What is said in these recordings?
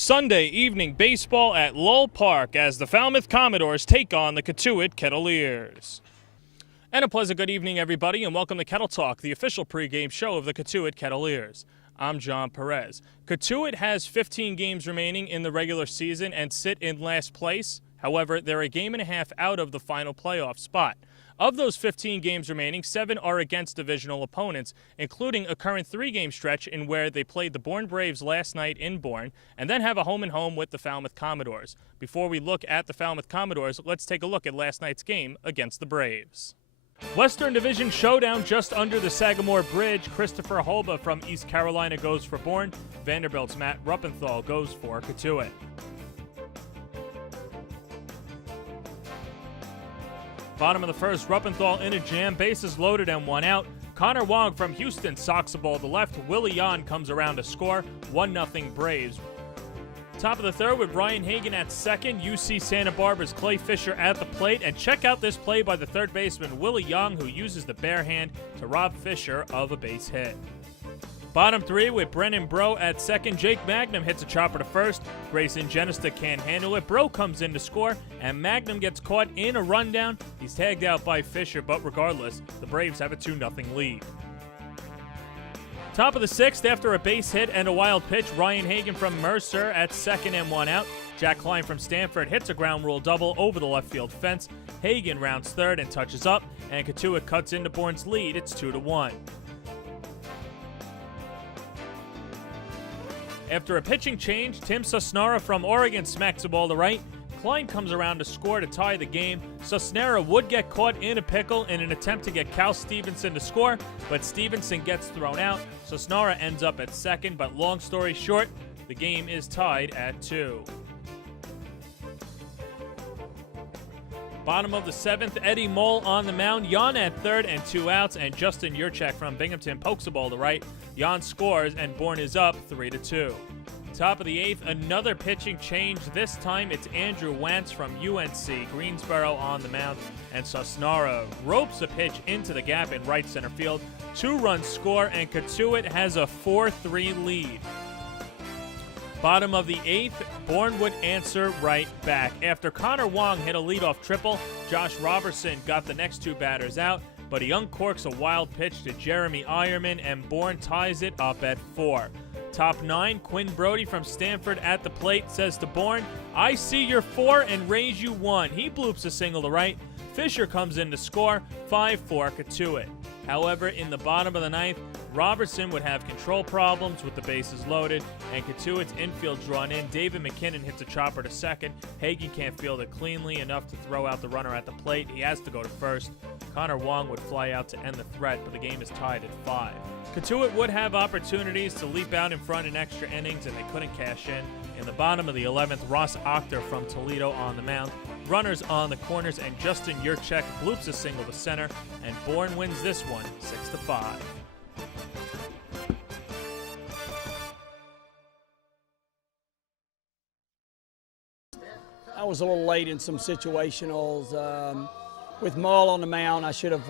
Sunday evening baseball at Lowell Park as the Falmouth Commodores take on the Cotuit Kettleers. And a pleasant good evening, everybody, and welcome to Kettle Talk, the official pregame show of the Cotuit Kettleers. I'm Jon Perez. Cotuit has 15 games remaining in the regular season and sit in last place. However, they're a game and a half out of the final playoff spot. Of those 15 games remaining, 7 are against divisional opponents, including a current 3-game stretch in where they played the Bourne Braves last night in Bourne, and then have a home-and-home with the Falmouth Commodores. Before we look at the Falmouth Commodores, let's take a look at last night's game against the Braves. Western Division showdown just under the Sagamore Bridge. Christopher Holba from East Carolina goes for Bourne. Vanderbilt's Matt Ruppenthal goes for Cotuit. Bottom of the first, Ruppenthal in a jam, bases loaded and 1 out. Connor Wong from Houston socks the ball to left. Willie Yan comes around to score. 1-0 Braves. Top of the third with Brian Hagan at second. UC Santa Barbara's Clay Fisher at the plate. And check out this play by the third baseman, Willie Young, who uses the bare hand to rob Fisher of a base hit. Bottom three with Brennan Bro at second. Jake Magnum hits a chopper to first. Grayson Genista can't handle it. Bro comes in to score, and Magnum gets caught in a rundown. He's tagged out by Fisher, but regardless, the Braves have a 2-0 lead. Top of the sixth, after a base hit and a wild pitch, Ryan Hagan from Mercer at second and 1 out. Jack Klein from Stanford hits a ground rule double over the left field fence. Hagan rounds third and touches up, and Cotuit cuts into Bourne's lead. It's 2-1. After a pitching change, Tim Susnara from Oregon smacks the ball to right. Klein comes around to score to tie the game. Susnara would get caught in a pickle in an attempt to get Cal Stevenson to score, but Stevenson gets thrown out. Susnara ends up at second, but long story short, the game is tied at 2. Bottom of the seventh, Eddie Mole on the mound. Jan at third and 2 outs, and Justin Yurchak from Binghamton pokes the ball to right. Jan scores, and Bourne is up 3-2. Top of the eighth, another pitching change. This time it's Andrew Wantz from UNC Greensboro on the mound, and Susnara ropes a pitch into the gap in right center field. 2-run score, and Cotuit has a 4-3 lead. Bottom of the eighth, Bourne would answer right back. After Connor Wong hit a leadoff triple, Josh Robertson got the next 2 batters out, but he uncorks a wild pitch to Jeremy Ironman, and Bourne ties it up at 4. Top 9, Quinn Brody from Stanford at the plate says to Bourne, "I see your 4 and raise you 1. He bloops a single to right. Fisher comes in to score, 5-4 Cotuit. However, in the bottom of the ninth, Robertson would have control problems with the bases loaded, and Cotuit's infield's run in. David McKinnon hits a chopper to second. Hagan can't field it cleanly enough to throw out the runner at the plate. He has to go to first. Connor Wong would fly out to end the threat, but the game is tied at 5. Cotuit would have opportunities to leap out in front in extra innings, and they couldn't cash in. In the bottom of the 11th, Ross Octor from Toledo on the mound. Runners on the corners, and Justin Yurchak bloops a single to center, and Bourne wins this one 6-5. I was a little late in some situationals. With Mull on the mound, I should have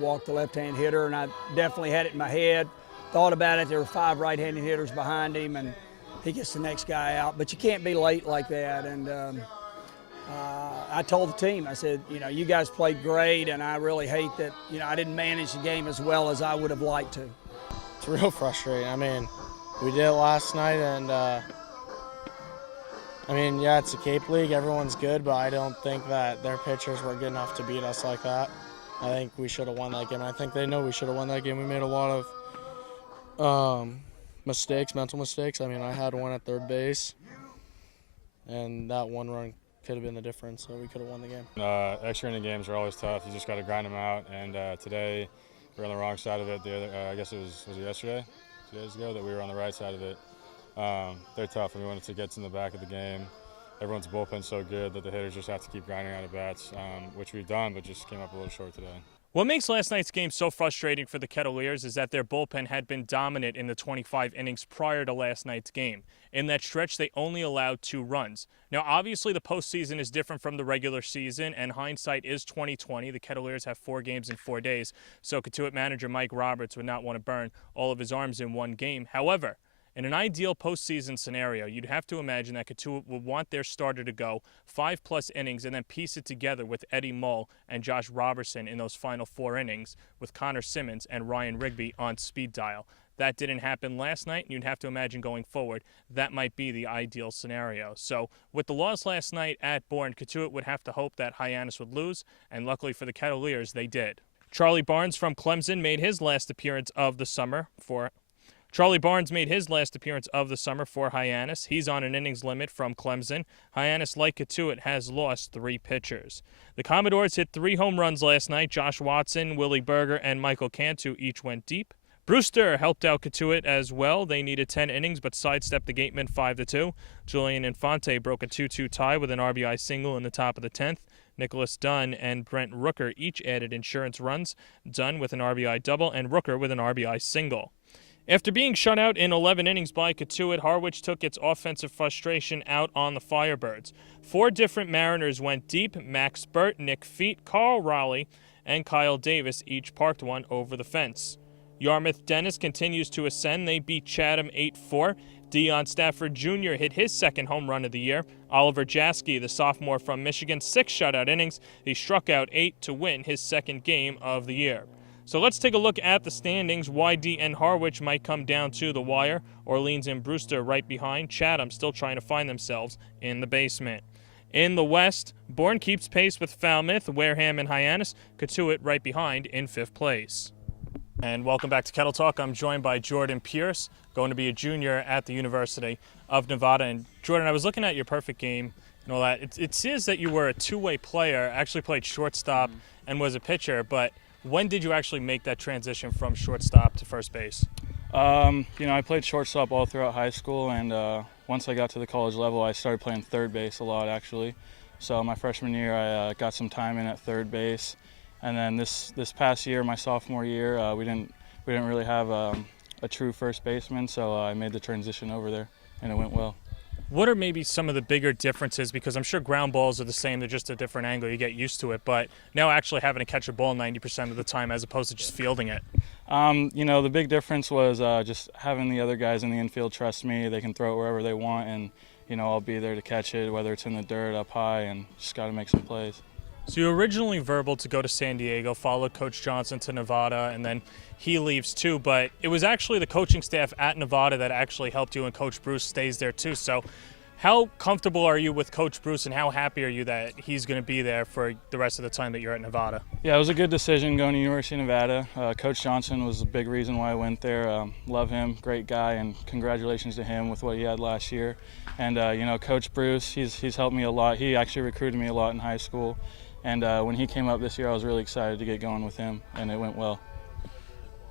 walked the left-hand hitter, and I definitely had it in my head. Thought about it. There were 5 right-handed hitters behind him, and he gets the next guy out. But you can't be late like that. And I told the team, I said, you guys played great, and I really hate that, I didn't manage the game as well as I would have liked to. It's real frustrating. I mean, we did it last night, and yeah, it's a Cape League. Everyone's good, but I don't think that their pitchers were good enough to beat us like that. I think we should have won that game. I think they know we should have won that game. We made a lot of mistakes, mental mistakes. I mean, I had one at third base, and that 1 run could have been the difference, so we could have won the game. Extra inning games are always tough. You just got to grind them out, and today we're on the wrong side of it. I guess it was yesterday, 2 days ago, that we were on the right side of it. They're tough, and we wanted to get in the back of the game. Everyone's bullpen's so good that the hitters just have to keep grinding out at bats, which we've done, but just came up a little short today. What makes last night's game so frustrating for the Kettleers is that their bullpen had been dominant in the 25 innings prior to last night's game. In that stretch, they only allowed 2 runs. Now, obviously, the postseason is different from the regular season, and hindsight is 20/20. The Kettleers have 4 games in 4 days, so Cotuit manager Mike Roberts would not want to burn all of his arms in one game. However, In an ideal postseason scenario, you'd have to imagine that Cotuit would want their starter to go 5+ innings and then piece it together with Eddie Mull and Josh Robertson in those final 4 innings with Connor Simmons and Ryan Rigby on speed dial. That didn't happen last night, and you'd have to imagine going forward that might be the ideal scenario. So with the loss last night at Bourne, Cotuit would have to hope that Hyannis would lose, and luckily for the Kettleers, they did. Charlie Barnes from Clemson made his last appearance of the summer for Hyannis. He's on an innings limit from Clemson. Hyannis, like Cotuit, has lost 3 pitchers. The Commodores hit 3 home runs last night. Josh Watson, Willie Berger, and Michael Cantu each went deep. Brewster helped out Cotuit as well. They needed 10 innings but sidestepped the Gateman 5-2. Julian Infante broke a 2-2 tie with an RBI single in the top of the 10th. Nicholas Dunn and Brent Rooker each added insurance runs, Dunn with an RBI double and Rooker with an RBI single. After being shut out in 11 innings by Cotuit, Harwich took its offensive frustration out on the Firebirds. 4 different Mariners went deep. Max Burt, Nick Feet, Carl Raleigh, and Kyle Davis each parked one over the fence. Yarmouth Dennis continues to ascend. They beat Chatham 8-4. Deion Stafford Jr. hit his 2nd home run of the year. Oliver Jaski, the sophomore from Michigan, 6 shutout innings. He struck out 8 to win his 2nd game of the year. So let's take a look at the standings. YD and Harwich might come down to the wire. Orleans and Brewster right behind. Chatham still trying to find themselves in the basement. In the West, Bourne keeps pace with Falmouth, Wareham, and Hyannis. Cotuit right behind in 5th place. And welcome back to Kettle Talk. I'm joined by Jordan Pearce, going to be a junior at the University of Nevada. And Jordan, I was looking at your perfect game and all that. It says that you were a 2-way player, actually played shortstop and was a pitcher, but when did you actually make that transition from shortstop to first base? I played shortstop all throughout high school, and once I got to the college level, I started playing third base a lot, actually. So my freshman year, I got some time in at third base. And then this past year, my sophomore year, we didn't really have a true first baseman, so I made the transition over there, and it went well. What are maybe some of the bigger differences? Because I'm sure ground balls are the same, they're just a different angle, you get used to it, but now actually having to catch a ball 90% of the time as opposed to just fielding it. The big difference was just having the other guys in the infield trust me. They can throw it wherever they want, and I'll be there to catch it, whether it's in the dirt, up high, and just got to make some plays. So you originally verbal to go to San Diego, followed Coach Johnson to Nevada, and then he leaves too. But it was actually the coaching staff at Nevada that actually helped you, and Coach Bruce stays there too. So how comfortable are you with Coach Bruce, and how happy are you that he's going to be there for the rest of the time that you're at Nevada? Yeah, it was a good decision going to University of Nevada. Coach Johnson was a big reason why I went there. Love him, great guy, and congratulations to him with what he had last year. And Coach Bruce, he's helped me a lot. He actually recruited me a lot in high school. And when he came up this year, I was really excited to get going with him, and it went well.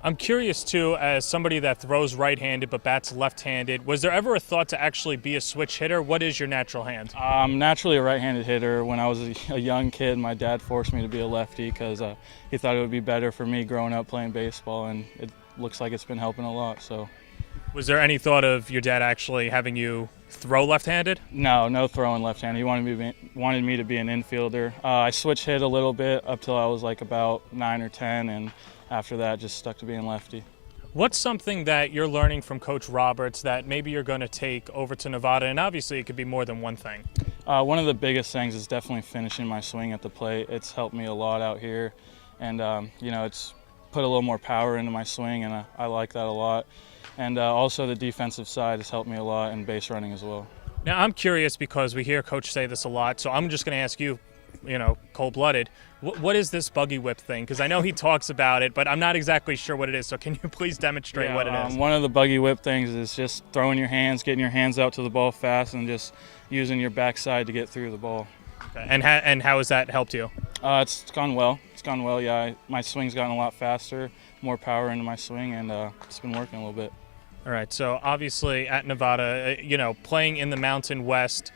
I'm curious, too, as somebody that throws right-handed but bats left-handed, was there ever a thought to actually be a switch hitter? What is your natural hand? I'm naturally a right-handed hitter. When I was a young kid, my dad forced me to be a lefty because he thought it would be better for me growing up playing baseball, and it looks like it's been helping a lot. So, was there any thought of your dad actually having you throw left-handed? No throwing left-handed. He wanted me to be an infielder. I switch hit a little bit up till I was like about 9 or 10, and after that just stuck to being lefty. What's something that you're learning from Coach Roberts that maybe you're going to take over to Nevada? And obviously it could be more than one thing. One of the biggest things is definitely finishing my swing at the plate. It's helped me a lot out here, and it's put a little more power into my swing, and I like that a lot. And also the defensive side has helped me a lot, and base running as well. Now I'm curious because we hear Coach say this a lot, so I'm just going to ask you, cold-blooded, what is this buggy whip thing? Because I know he talks about it, but I'm not exactly sure what it is, so can you please demonstrate what it is? One of the buggy whip things is just throwing your hands, getting your hands out to the ball fast, and just using your backside to get through the ball. Okay. And how has that helped you? It's gone well. Yeah. My swing's gotten a lot faster, more power into my swing, and it's been working a little bit. All right, so obviously at Nevada, playing in the Mountain West,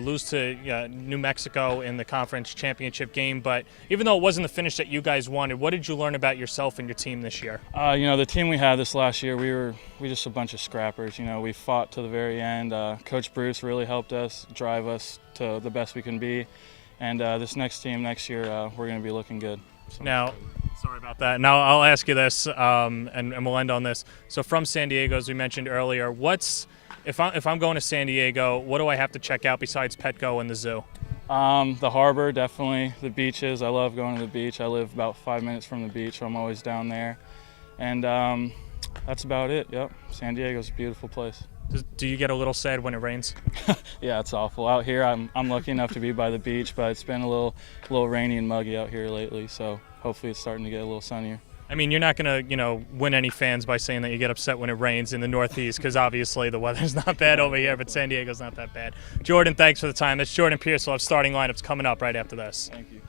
lose to New Mexico in the conference championship game, but even though it wasn't the finish that you guys wanted, what did you learn about yourself and your team this year? The team we had this last year, we just a bunch of scrappers. We fought to the very end. Coach Bruce really helped us, drive us to the best we can be, and this next team next year, we're going to be looking good. So. Now, Sorry about that. Now I'll ask you this, and we'll end on this. So from San Diego, as we mentioned earlier, if I'm going to San Diego, what do I have to check out besides Petco and the zoo? The harbor, definitely. The beaches. I love going to the beach. I live about 5 minutes from the beach, so I'm always down there. And that's about it. Yep. San Diego's a beautiful place. Do you get a little sad when it rains? Yeah, it's awful. Out here, I'm lucky enough to be by the beach, but it's been a little rainy and muggy out here lately, so hopefully it's starting to get a little sunnier. I mean, you're not going to, win any fans by saying that you get upset when it rains in the Northeast, because obviously the weather's not bad over here, but San Diego's not that bad. Jordan, thanks for the time. That's Jordan Pearce. We'll have starting lineups coming up right after this. Thank you.